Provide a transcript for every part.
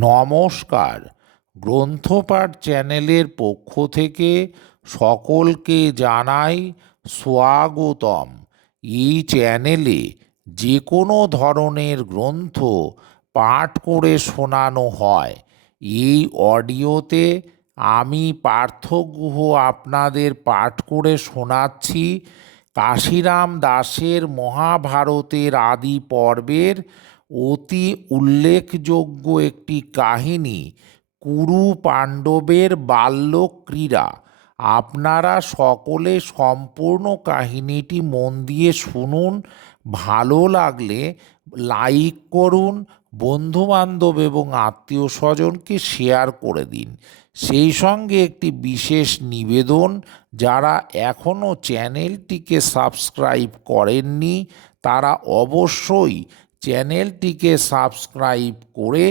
নমস্কার। গ্রন্থপাঠ চ্যানেলের পক্ষ থেকে সকলকে জানাই স্বাগতম। এই চ্যানেলে যে কোনো ধরনের গ্রন্থ পাঠ করে শোনানো হয়। এই অডিওতে আমি পার্থ গুহ আপনাদের পাঠ করে শোনাচ্ছি কাশিরাম দাসের মহাভারতের আদি পর্বের অতি উল্লেখযোগ্য একটি কাহিনী, কুরু পাণ্ডবের বাল্যক্রীড়া। আপনারা সকলে সম্পূর্ণ কাহিনীটি মন দিয়ে শুনুন। ভালো লাগলে লাইক করুন, বন্ধুবান্ধব এবং আত্মীয় স্বজনকে শেয়ার করে দিন। সেই সঙ্গে একটি বিশেষ নিবেদন, যারা এখনও চ্যানেলটিকে সাবস্ক্রাইব করেননি তারা অবশ্যই চ্যানেলটিকে সাবস্ক্রাইব করে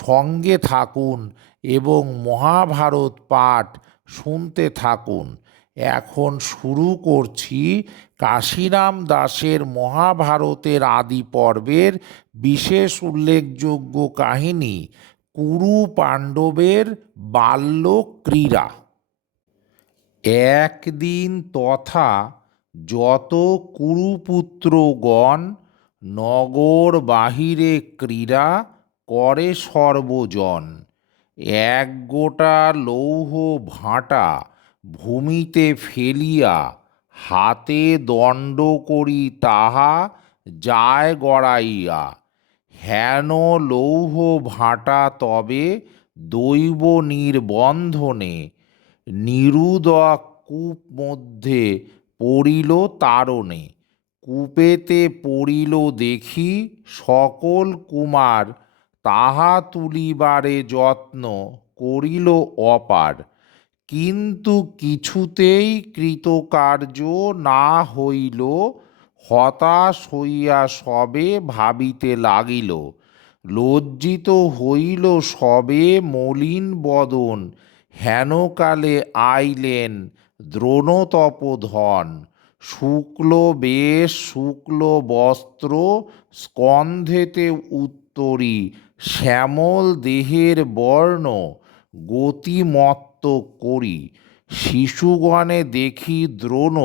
সঙ্গে থাকুন এবং মহাভারত পাঠ শুনতে থাকুন। এখন শুরু করছি কাশিরাম দাসের মহাভারতের আদি পর্বের বিশেষ উল্লেখযোগ্য কাহিনী, কুরু পাণ্ডবের বাল্যক্রীড়া। একদিন তথা যত কুরুপুত্রগণ নগর বাহিরে ক্রীড়া করে সর্বজন, এক গোটা লৌহ ভাঁটা ভূমিতে ফেলিয়া হাতে দণ্ড করি তাহা যায় গড়াইয়া। হেন লৌহ ভাঁটা তবে দৈব নির্বন্ধনে নিরুদক কূপ মধ্যে পড়িল তারণে। কূপেতে পড়িল দেখি সকল কুমার, তাহা তুলিবারে যত্ন করিল অপার। কিন্তু কিছুতেই কৃতকার্য না হইল, হতাশ হইয়া সবে ভাবিতে লাগিল। লজ্জিত হইল সবে মলিন বদন, হেনকালে আইলেন দ্রোণতপোধন। শুক্ল বেশ শুক্ল বস্ত্র স্কন্ধেতে উত্তরী, শ্যামল দেহের বর্ণ গতিমত্ত করি। শিশুগণে দেখি দ্রোণ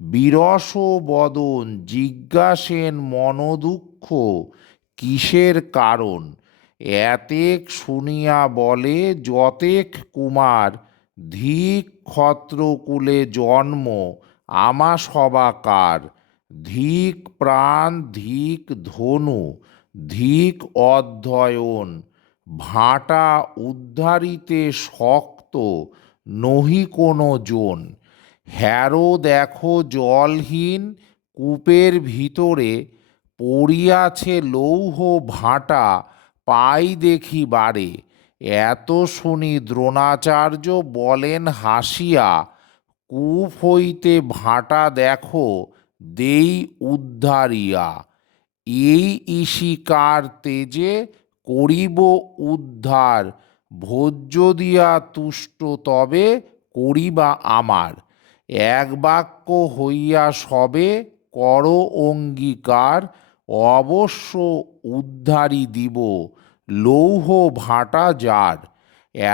বিরস বদন, জিজ্ঞাসেন মনোদুঃখ কিসের কারণ। এতেক শুনিয়া বলে যতেক কুমার, ধিক ক্ষত্রকুলে জন্ম আমা সবাকার। ধিক প্রাণ ধিক ধনু ধিক অধ্যয়ন, ভাঁটা উদ্ধারিতে শক্ত নহি কোনো জন। হ্যারো দেখো জলহীন কূপের ভিতরে, পড়িয়াছে লৌহ ভাঁটা পাই দেখি বারে। এত শুনি দ্রোণাচার্য বলেন হাসিয়া, কূপ হইতে ভাঁটা দেখো দেই উদ্ধারিয়া। এই ঈশিকার তেজে করিব উদ্ধার, ভোজ্য দিয়া তুষ্ট তবে করিবা আমার। এক বাক্য হইয়া সবে কর অঙ্গীকার, অবশ্য উদ্ধারি দিব লৌহ ভাঁটা যার।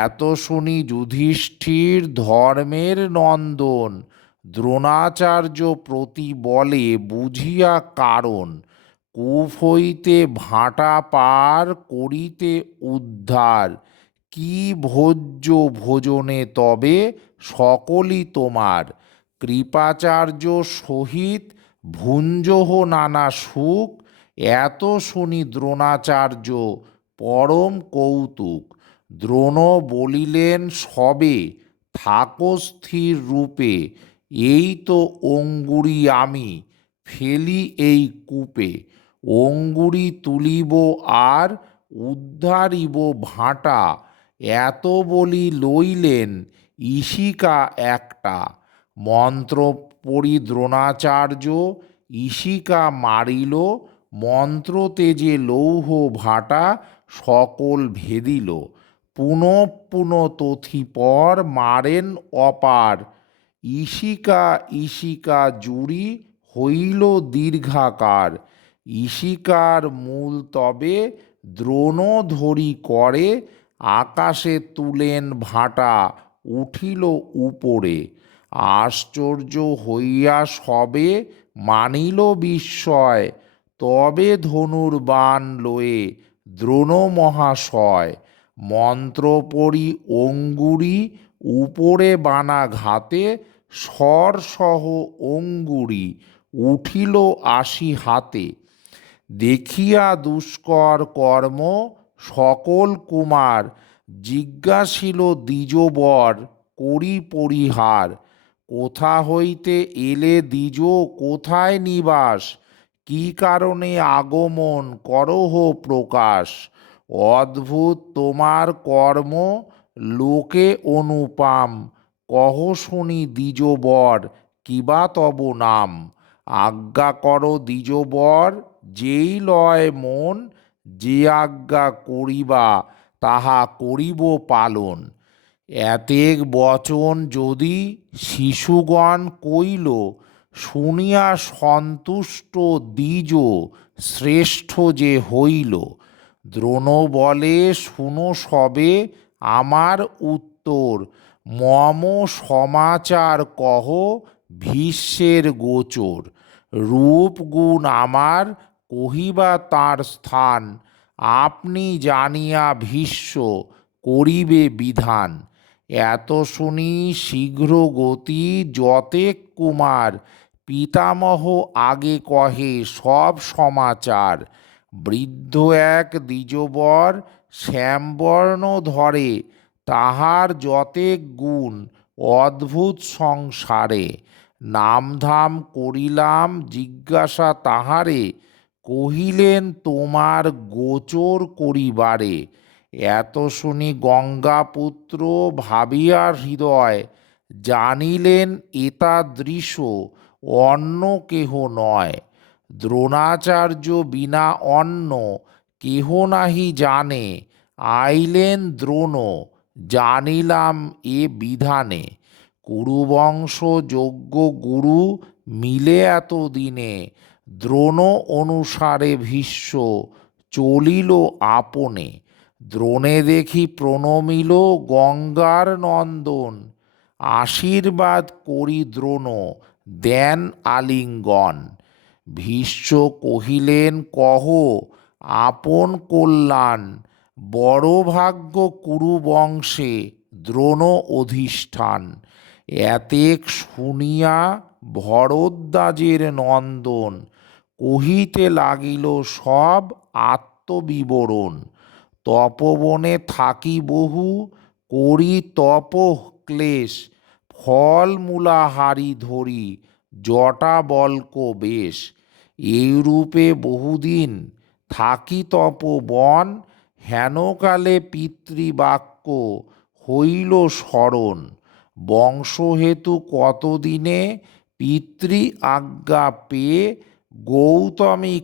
এত শুনি যুধিষ্ঠির ধর্মের নন্দন, দ্রোণাচার্য প্রতি বলে বুঝিয়া কারণ। কূপ হইতে ভাঁটা পার করিতে উদ্ধার, কি ভোজ্য ভোজনে তবে সকলই তোমার। কৃপাচার্য সহিত ভুঞ্জহ নানা সুখ, এত শুনি দ্রোণাচার্য পরম কৌতুক। দ্রোণ বলিলেন সবে থাকো স্থির রূপে, এই তো অঙ্গুরি আমি ফেলি এই কূপে। অঙ্গুরি তুলিব আর উদ্ধারিব ভাঁটা, এত বলি লইলেন ঈশিকা একটা। মন্ত্র পড়ি দ্রোণাচার্য ঈশিকা মারিল, মন্ত্র তেজে লৌহ ভাঁটা সকল ভেদিল। পুনঃ পুনঃ তথিপর মারেন অপার, ঈশিকা ঈশিকা জুড়ি হইল দীর্ঘাকার। ঈশিকার মূল তবে দ্রোণ ধরি করে আকাশে তুলেন ভাটা, উঠিল উপরে। আশ্চর্য হইয়া সবে মানিল বিস্ময়, তবে ধনুর বাণ লয়ে দ্রোণ মহাশয়। মন্ত্র পড়ি অঙ্গুরি, উপরে বানা ঘাতে স্বর সহ অঙ্গুরি, উঠিল আসি হাতে। দেখিয়া দুষ্কর কর্ম সকল কুমার, জিজ্ঞাসিল দ্বিজবর করি পরিহার। কোথা হইতে এলে দ্বিজ, কোথায় নিবাস, কি কারণে আগমন করহ প্রকাশ। অদ্ভুত তোমার কর্ম লোকে অনুপাম, কহ শুনি দ্বিজবর কিবা তব নাম। আজ্ঞা কর দ্বিজবর যেই লয় মন, যে আজ্ঞা করিবা তাহা করিব পালন। এতেক বচন যদি শিশুগণ কইল, শুনিয়া সন্তুষ্ট দ্বিজ শ্রেষ্ঠ যে হইল। দ্রোণ বলে শুনো সবে আমার উত্তর, মম সমাচার কহ ভীষ্মের গোচর। রূপ গুণ আমার কহিবা তার স্থান, আপনি জানিয়া ভীষ্ম করিবে বিধান। এত শুনি শীঘ্র গতি যতেক কুমার, পিতামহ আগে কহে সব সমাচার। বৃদ্ধ এক দ্বিজবর শ্যামবর্ণ ধরে, তাহার যতেক গুণ অদ্ভুত সংসারে। নামধাম করিলাম জিজ্ঞাসা তাহারে, কহিলেন তোমার গোচর করিবারে। এত শুনি গঙ্গাপুত্র ভাবিয়া হৃদয়, জানিলেন এতাদৃশ অন্য কেহ নয়। দ্রোণাচার্য বিনা অন্য কেহ নাহি জানে, আইলেন দ্রোণ জানিলাম এ বিধানে। কুরুবংশ যোগ্য গুরু মিলে এতদিনে, দ্রোণ অনুসারে ভীষ্ম চলিল আপনে। দ্রোণে দেখি প্রণমিল গঙ্গার নন্দন, আশীর্বাদ করি দ্রোণ দেন আলিঙ্গন। ভীষ্ম কহিলেন কহ আপন কল্যাণ, বড় ভাগ্য কুরুবংশে দ্রোণ অধিষ্ঠান। এতেক শুনিয়া ভরদ্বাজের নন্দন, কহিতে লাগিল সব আত্মবিবরণ। তপবনে থাকি বহু, করি তপঃ ক্লেশ, ফল মূলাহারি ধরি জটাবল্ক বেশ। এইরূপে বহুদিন থাকি তপবন, হেনকালে পিতৃবাক্য হইল স্মরণ। বংশহেতু কতদিনে পিতৃ আজ্ঞা পেয়ে, গৌতমী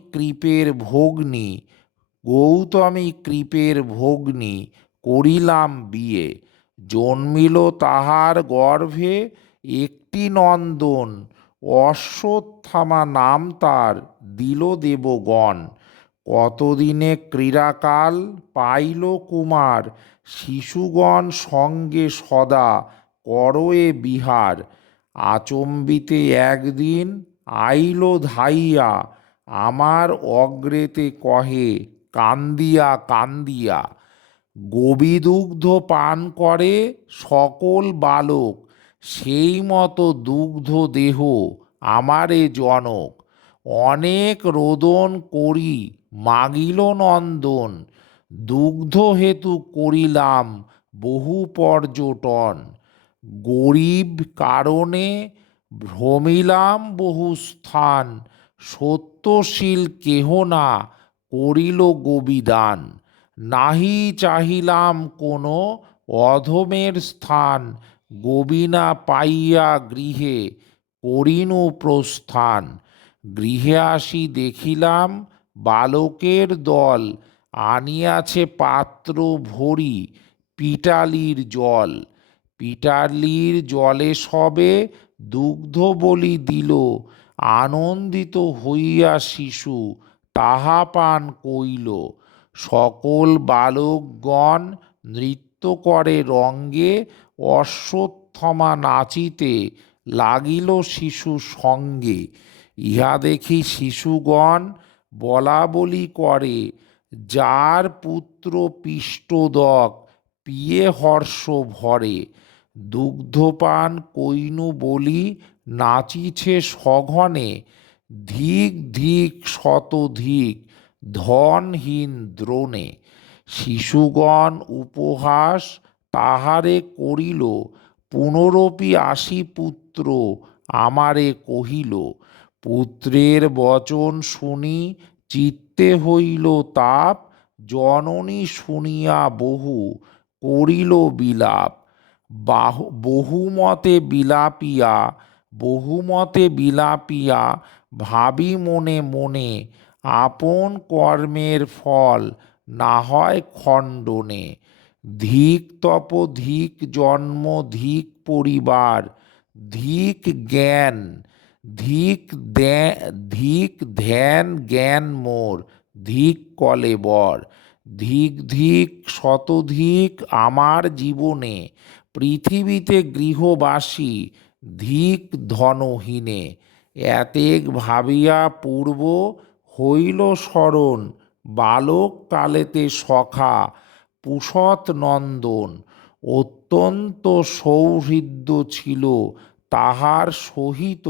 কৃপের ভগ্নী করিলাম বিয়ে। জন্মিল তাহার গর্ভে একটি নন্দন, অশ্বত্থামা নাম তার দিল দেবগণ। কতদিনে ক্রীড়াকাল পাইল কুমার, শিশুগণ সঙ্গে সদা করো এ বিহার। আচম্বিতে একদিন আইল ধাইয়া, আমার অগ্রেতে কহে কান্দিয়া কান্দিয়া। গোবিদুগ্ধ পান করে সকল বালক, সেই মতো দুগ্ধ দেহ আমারে জনক। অনেক রোদন করি মাগিল নন্দন, দুগ্ধ হেতু করিলাম বহু পর্যটন। গরিব কারণে ভ্রমিলাম বহু স্থান, সত্যশীল কেহ না করিল গোবিদান। নাহি চাহিলাম কোনো অধমের স্থান, গোবিনা পাইয়া গৃহে করিনু প্রস্থান। গৃহে আসি দেখিলাম বালকের দল, আনিয়াছে পাত্র ভরি পিটালির জল। পিটালির জলে সবে দুগ্ধ বলি দিল, আনন্দিত হইয়া শিশু তাহা পান কইল। সকল বালকগণ নৃত্য করে রঙ্গে, অশ্বত্থমা নাচিতে লাগিল শিশু সঙ্গে। ইহা দেখি শিশুগণ বলা বলি করে, যার পুত্র পিষ্টদক পিয়ে হর্ষ ভরে। দুগ্ধপান কইনু বলি নাচিছে সঘনে, ধিক ধিক শতধিক ধনহীন দ্রোণে। শিশুগণ উপহাস তাহারে করিল, পুনরপি আসি পুত্র আমারে কহিল। পুত্রের বচন শুনি চিত্তে হইল তাপ, জননী শুনিয়া বহু করিল বিলাপ। বহুমতে বিলাপিয়া ভাবি মনে মনে, আপন কর্মের ফল না হয় খণ্ডনে। ধিক তপ ধিক জন্ম ধিক পরিবার, ধিক জ্ঞান ধিক ধ্যান জ্ঞান মোর, ধিক কলেবর। ধিক ধিক শতধিক আমার জীবনে, পৃথিবীতে গৃহবাসী ধিক ধনহীনে। এতেক ভাবিয়া পূর্ব হইল স্মরণ, বালক কালেতে সখা পূষত নন্দন। অত্যন্ত সৌহৃদ্য ছিল তাহার সহিত,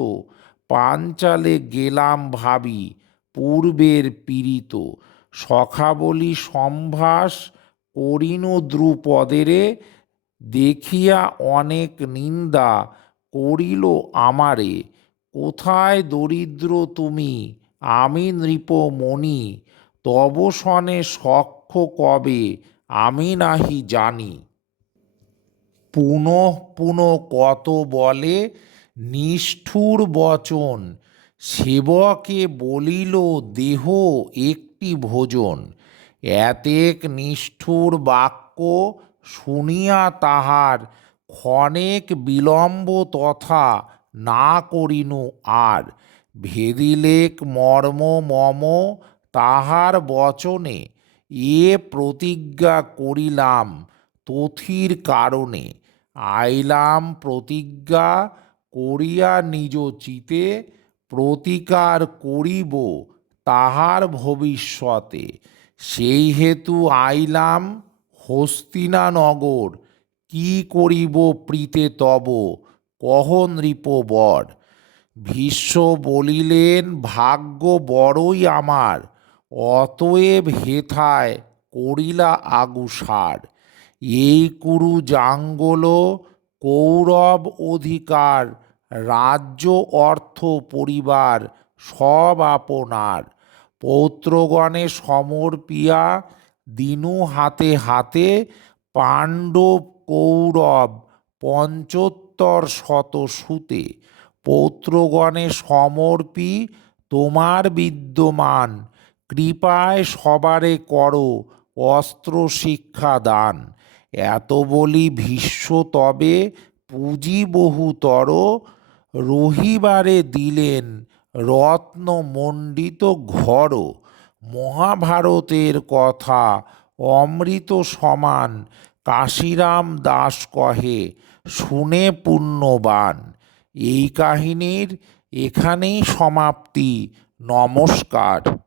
পাঞ্চালে গেলাম ভাবি পূর্বের পীড়িত। সখা বলি সম্ভাস করিনু দ্রুপদেরে, দেখিয়া অনেক নিন্দা করিল আমারে। কোথায় দরিদ্র তুমি আমি নৃপমণি, তব সনে সখ্য কবে আমি নাহি জানি। পুনঃ পুনঃ কত বলে নিষ্ঠুর বচন, সেবকে বলিল দেহ একটি ভোজন। এতেক নিষ্ঠুর বাক্য শুনিয়া তাহার, ক্ষণেক বিলম্ব তথা না করিনু আর। ভেদিলেক মর্ম মম তাহার বচনে, এ প্রতিজ্ঞা করিলাম তথির কারণে। আইলাম প্রতিজ্ঞা করিয়া নিজ চিতে, প্রতিকার করিব তাহার ভবিষ্যতে। সেই হেতু আইলাম হস্তিনানগর, কি করিব প্রীতে তব কহ নৃপবর। ভীষ্ম বলিলেন ভাগ্য বড়ই আমার, অতএব হেথায় করিলা আগুসার। এই কুরু জাঙ্গল কৌরব অধিকার, রাজ্য অর্থ পরিবার সব আপনার। পৌত্রগণে সমর্পিয়া দিনু হাতে হাতে, পাণ্ডব কৌরব পঞ্চোত্তর শত সুতে। পৌত্রগণে সমর্পি তোমার বিদ্যমান, কৃপায় সবারে করো অস্ত্র শিক্ষা দান। এত বলি ভীষ্ম তবে পুঁজি বহুতর, রহিবারে দিলেন রত্নমণ্ডিত ঘর। মহাভারতের কথা অমৃত সমান, কাশিরাম দাস কহে শুনে পুণ্যবান। এই কাহিনীর এখানেই সমাপ্তি। নমস্কার।